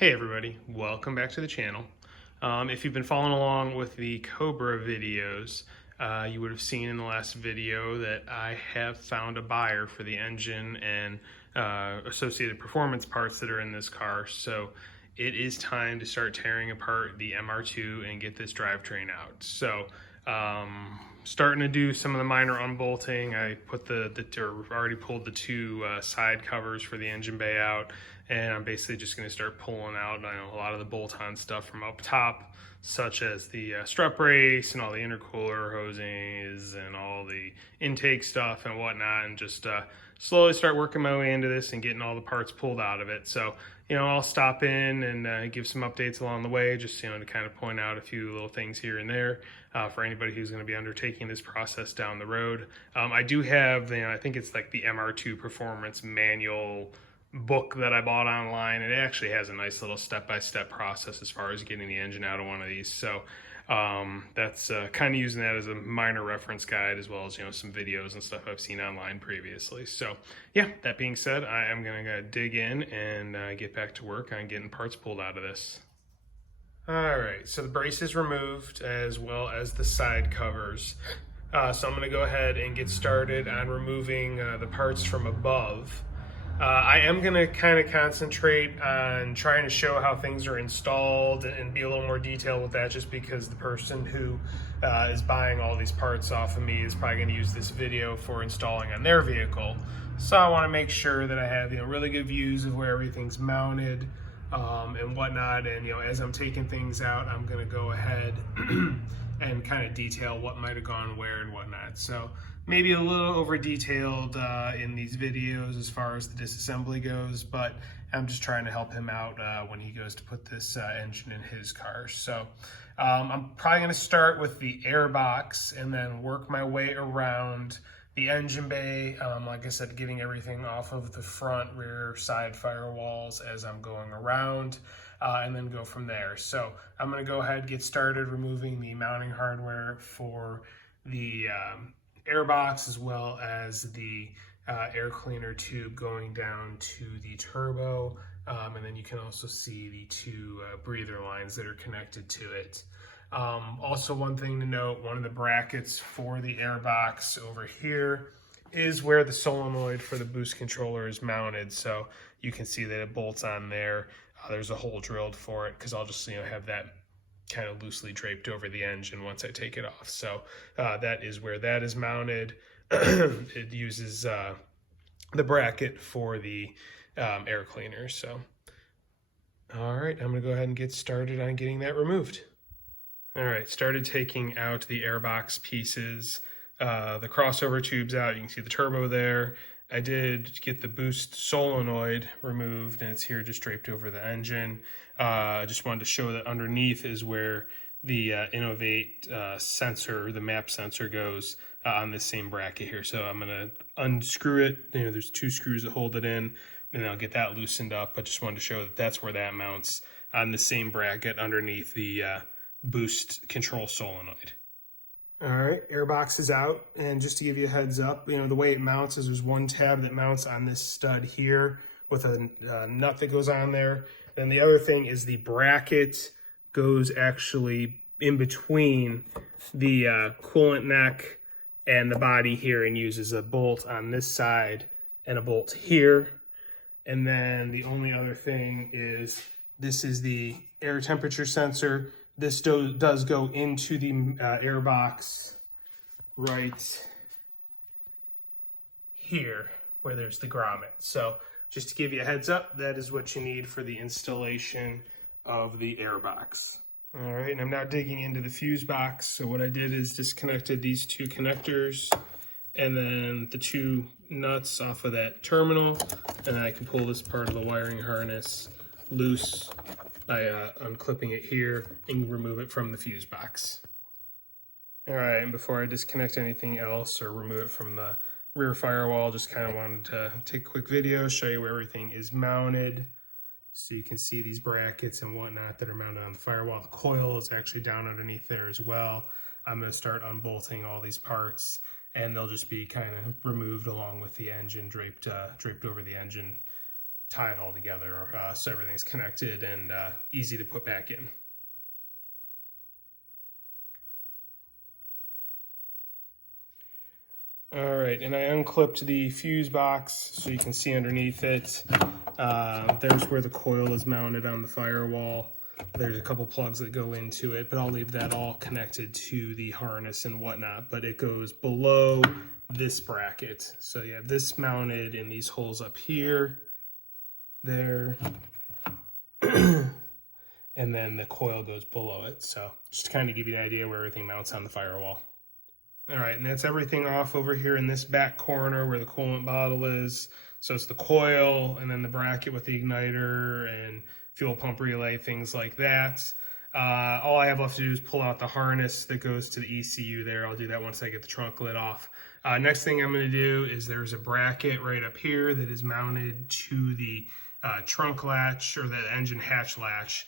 Hey everybody, welcome back to the channel. If you've been following along with the Cobra videos, you would have seen in the last video that I have found a buyer for the engine and associated performance parts that are in this car. So it is time to start tearing apart the MR2 and get this drivetrain out. So starting to do some of the minor unbolting. I put already pulled the two side covers for the engine bay out, and I'm basically just going to start pulling out a lot of the bolt-on stuff from up top, such as the strut brace and all the intercooler hosings and all the intake stuff and whatnot, and just slowly start working my way into this and getting all the parts pulled out of it. So, I'll stop in and give some updates along the way, just, to kind of point out a few little things here and there for anybody who's going to be undertaking this process down the road. I do have, I think it's like the MR2 Performance Manual book that I bought online. It actually has a nice little step-by-step process as far as getting the engine out of one of these. So that's kind of using that as a minor reference guide, as well as some videos and stuff I've seen online previously. So yeah, that being said, I am gonna dig in and get back to work on getting parts pulled out of this. All right, so the brace is removed as well as the side covers. So I'm gonna go ahead and get started on removing the parts from above. I am going to kind of concentrate on trying to show how things are installed and be a little more detailed with that, just because the person who is buying all these parts off of me is probably going to use this video for installing on their vehicle. So I want to make sure that I have really good views of where everything's mounted and whatnot. And as I'm taking things out, I'm going to go ahead and kind of detail what might have gone where and whatnot. So maybe a little over detailed in these videos as far as the disassembly goes, but I'm just trying to help him out when he goes to put this engine in his car. So I'm probably going to start with the air box and then work my way around the engine bay. Like I said, getting everything off of the front, rear, side firewalls as I'm going around. And then go from there. So I'm going to go ahead and get started removing the mounting hardware for the air box, as well as the air cleaner tube going down to the turbo. And then you can also see the two breather lines that are connected to it. Also, one thing to note, one of the brackets for the air box over here is where the solenoid for the boost controller is mounted. So you can see that it bolts on there. There's a hole drilled for it because I'll just have that kind of loosely draped over the engine once I take it off. So that is where that is mounted. It uses the bracket for the air cleaner. So all right, I'm gonna go ahead and get started on getting that removed. All right, started taking out the airbox pieces, the crossover tubes out. You can see the turbo there. I did get the boost solenoid removed, and it's here just draped over the engine. I just wanted to show that underneath is where the Innovate sensor, the map sensor, goes on this same bracket here. So I'm going to unscrew it. There's two screws that hold it in, and I'll get that loosened up. But just wanted to show that that's where that mounts, on the same bracket underneath the boost control solenoid. All right, airbox is out, and just to give you a heads up, the way it mounts is there's one tab that mounts on this stud here with a nut that goes on there. Then the other thing is the bracket goes actually in between the coolant neck and the body here, and uses a bolt on this side and a bolt here. And then the only other thing is this is the air temperature sensor. This does go into the air box right here where there's the grommet. So just to give you a heads up, that is what you need for the installation of the air box. All right, and I'm now digging into the fuse box. So what I did is disconnected these two connectors and then the two nuts off of that terminal, and then I can pull this part of the wiring harness loose by unclipping it here and remove it from the fuse box. All right, and before I disconnect anything else or remove it from the rear firewall, just kind of wanted to take a quick video, show you where everything is mounted. So you can see these brackets and whatnot that are mounted on the firewall. The coil is actually down underneath there as well. I'm going to start unbolting all these parts, and they'll just be kind of removed along with the engine draped over the engine tie it all together so everything's connected and easy to put back in. All right, and I unclipped the fuse box so you can see underneath it. There's where the coil is mounted on the firewall. There's a couple plugs that go into it, but I'll leave that all connected to the harness and whatnot, but it goes below this bracket. So you have this mounted in these holes up here, there, and then the coil goes below it. So just to kind of give you an idea where everything mounts on the firewall. All right, and that's everything off over here in this back corner where the coolant bottle is. So it's the coil and then the bracket with the igniter and fuel pump relay, things like that. All I have left to do is pull out the harness that goes to the ECU there. I'll do that once I get the trunk lid off. Next thing I'm going to do is there's a bracket right up here that is mounted to the trunk latch or the engine hatch latch.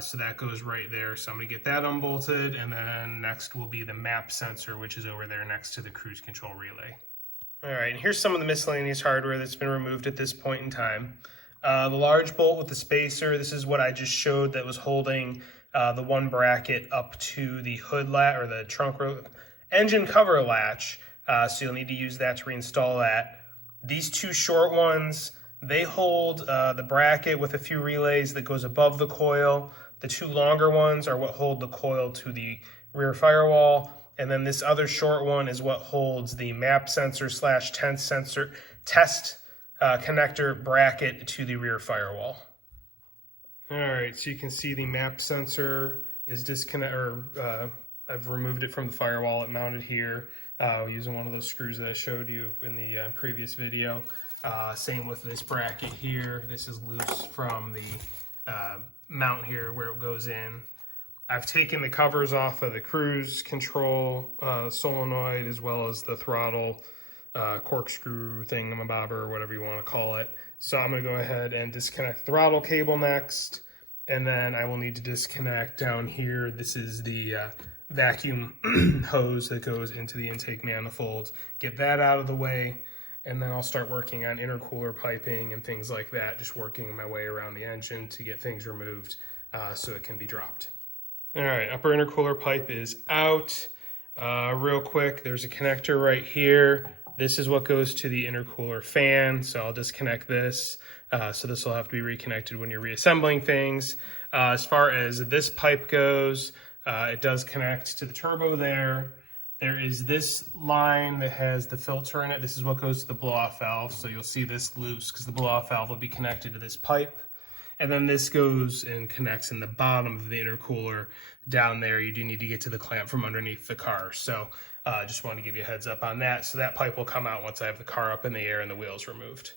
So that goes right there. So I'm going to get that unbolted, and then next will be the map sensor, which is over there next to the cruise control relay. All right, and here's some of the miscellaneous hardware that's been removed at this point in time. The large bolt with the spacer, this is what I just showed that was holding the one bracket up to the hood latch or the trunk engine cover latch. So you'll need to use that to reinstall that. These two short ones, they hold the bracket with a few relays that goes above the coil. The two longer ones are what hold the coil to the rear firewall. And then this other short one is what holds the map sensor / test connector bracket to the rear firewall. All right, so you can see the map sensor is I've removed it from the firewall. It mounted here using one of those screws that I showed you in the previous video. Same with this bracket here. This is loose from the mount here where it goes in. I've taken the covers off of the cruise control solenoid as well as the throttle corkscrew thingamabobber or whatever you want to call it. So I'm going to go ahead and disconnect the throttle cable next, and then I will need to disconnect down here. This is the vacuum hose that goes into the intake manifold. Get that out of the way, and then I'll start working on intercooler piping and things like that, just working my way around the engine to get things removed so it can be dropped. All right, upper intercooler pipe is out. Real quick, there's a connector right here. This is what goes to the intercooler fan, so I'll disconnect this. So this will have to be reconnected when you're reassembling things. As far as this pipe goes, it does connect to the turbo there. There is this line that has the filter in it. This is what goes to the blow-off valve, so you'll see this loose because the blow-off valve will be connected to this pipe. And then this goes and connects in the bottom of the intercooler down there. You do need to get to the clamp from underneath the car. So just want to give you a heads up on that. So that pipe will come out once I have the car up in the air and the wheels removed.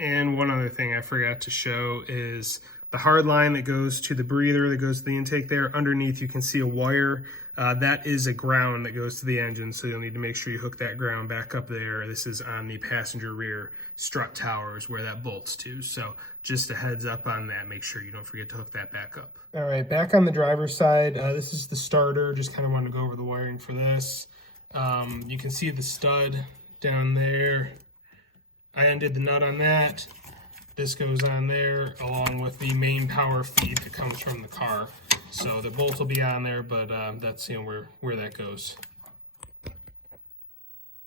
And one other thing I forgot to show is the hard line that goes to the breather that goes to the intake there. Underneath you can see a wire. That is a ground that goes to the engine, so you'll need to make sure you hook that ground back up there. This is on the passenger rear strut towers where that bolts to. So just a heads up on that. Make sure you don't forget to hook that back up. All right, back on the driver's side, this is the starter. Just kind of wanted to go over the wiring for this. You can see the stud down there. I undid the nut on that. This goes on there along with the main power feed that comes from the car. So the bolt will be on there, but that's where that goes.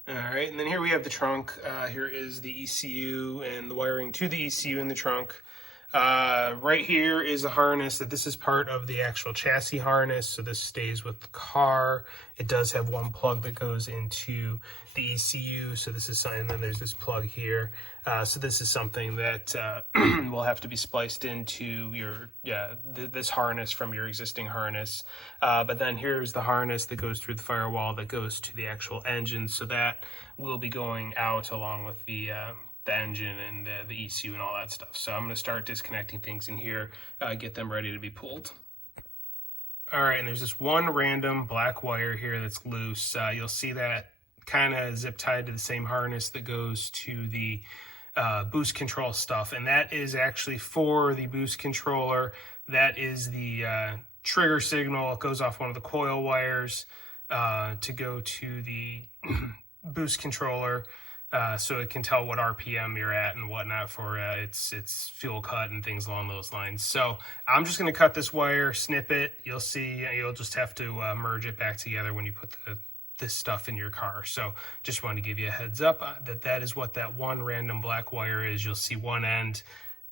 All right, and then here we have the trunk. Here is the ECU and the wiring to the ECU in the trunk. Right here is a harness that this is part of the actual chassis harness, so this stays with the car. It does have one plug that goes into the ECU, so this is something, and then there's this plug here. So this is something that will have to be spliced into your this harness from your existing harness. But then here's the harness that goes through the firewall that goes to the actual engine, so that will be going out along with the engine and the ECU and all that stuff. So I'm going to start disconnecting things in here, get them ready to be pulled. All right, and there's this one random black wire here that's loose. You'll see that kind of zip tied to the same harness that goes to the boost control stuff, and that is actually for the boost controller. That is the trigger signal. It goes off one of the coil wires to go to the boost controller. so it can tell what RPM you're at and whatnot for its fuel cut and things along those lines. So I'm just going to cut this wire, snip it. You'll see, you'll just have to merge it back together when you put this stuff in your car. So just want to give you a heads up that is what that one random black wire is. You'll see one end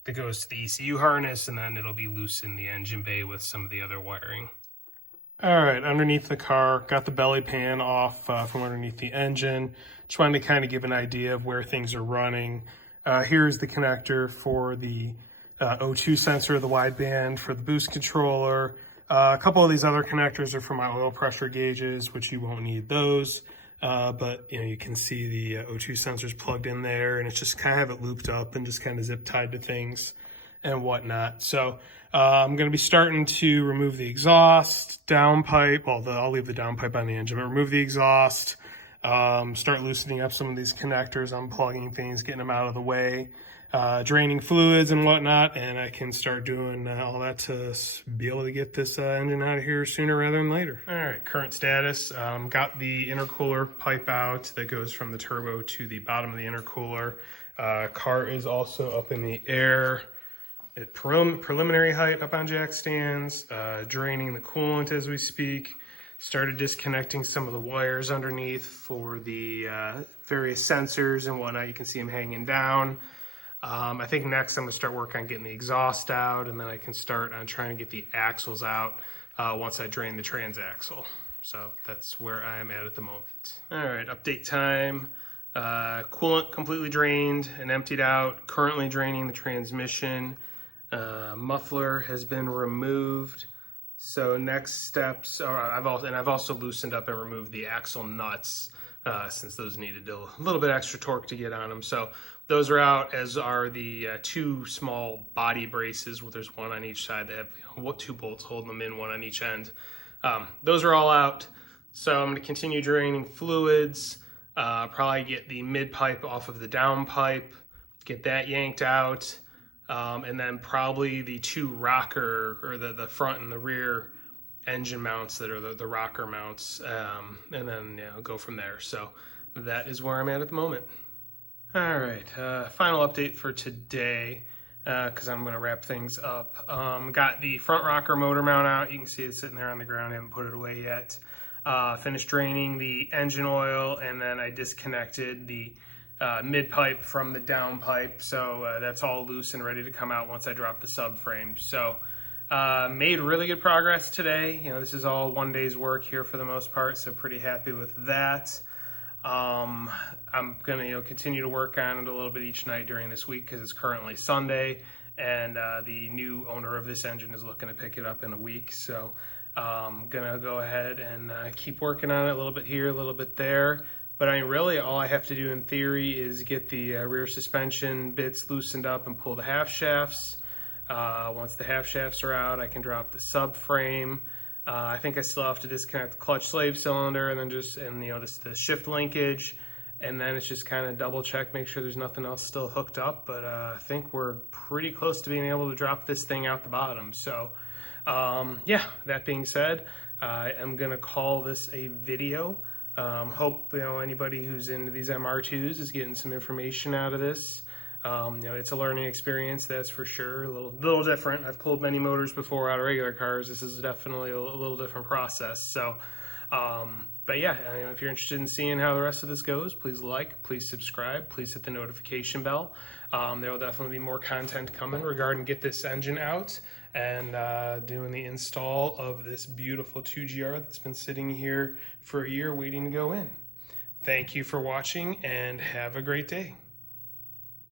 that goes to the ECU harness, and then it'll be loose in the engine bay with some of the other wiring. All right, underneath the car, got the belly pan off from underneath the engine. Just wanted to kind of give an idea of where things are running. Here's the connector for the O2 sensor, the wideband for the boost controller. A couple of these other connectors are for my oil pressure gauges, which you won't need those. But you can see the O2 sensors plugged in there, and it's just kind of have it looped up and just kind of zip tied to things and whatnot. So I'm going to be starting to remove the exhaust, downpipe. Well, I'll leave the downpipe on the engine, but remove the exhaust, start loosening up some of these connectors, unplugging things, getting them out of the way, draining fluids and whatnot, and I can start doing all that to be able to get this engine out of here sooner rather than later. All right, current status. Got the intercooler pipe out that goes from the turbo to the bottom of the intercooler. Car is also up in the air at preliminary height up on jack stands, draining the coolant as we speak. Started disconnecting some of the wires underneath for the various sensors and whatnot. You can see them hanging down. I think next I'm going to start working on getting the exhaust out, and then I can start on trying to get the axles out once I drain the transaxle. So that's where I'm at the moment. All right, update time. Coolant completely drained and emptied out. Currently draining the transmission. Muffler has been removed. So next steps, I've also loosened up and removed the axle nuts since those needed a little bit extra torque to get on them. So those are out, as are the two small body braces. Well, there's one on each side. They have 2 bolts holding them in, one on each end. Those are all out. So I'm going to continue draining fluids. Probably get the mid pipe off of the down pipe, get that yanked out. And then probably the 2 rocker, or the front and the rear engine mounts that are the rocker mounts, and then go from there. So that is where I'm at the moment. All right, final update for today, because I'm going to wrap things up. Got the front rocker motor mount out. You can see it sitting there on the ground. I haven't put it away yet. Finished draining the engine oil, and then I disconnected the mid pipe from the down pipe, so that's all loose and ready to come out once I drop the subframe. So made really good progress today. This is all one day's work here for the most part, so pretty happy with that. I'm gonna continue to work on it a little bit each night during this week, because it's currently Sunday, and the new owner of this engine is looking to pick it up in a week. So I'm gonna go ahead and keep working on it a little bit here, a little bit there. But I mean, really, all I have to do in theory is get the rear suspension bits loosened up and pull the half shafts. Once the half shafts are out, I can drop the subframe. I think I still have to disconnect the clutch slave cylinder, and then the shift linkage, and then it's just kind of double check, make sure there's nothing else still hooked up. But I think we're pretty close to being able to drop this thing out the bottom. So yeah, that being said, I am gonna call this a video. Hope anybody who's into these MR2s is getting some information out of this. It's a learning experience, that's for sure. A little different. I've pulled many motors before out of regular cars. This is definitely a little different process. So, but yeah, if you're interested in seeing how the rest of this goes, please please subscribe, please hit the notification bell. There will definitely be more content coming regarding get this engine out and doing the install of this beautiful 2GR that's been sitting here for a year waiting to go in. Thank you for watching, and have a great day.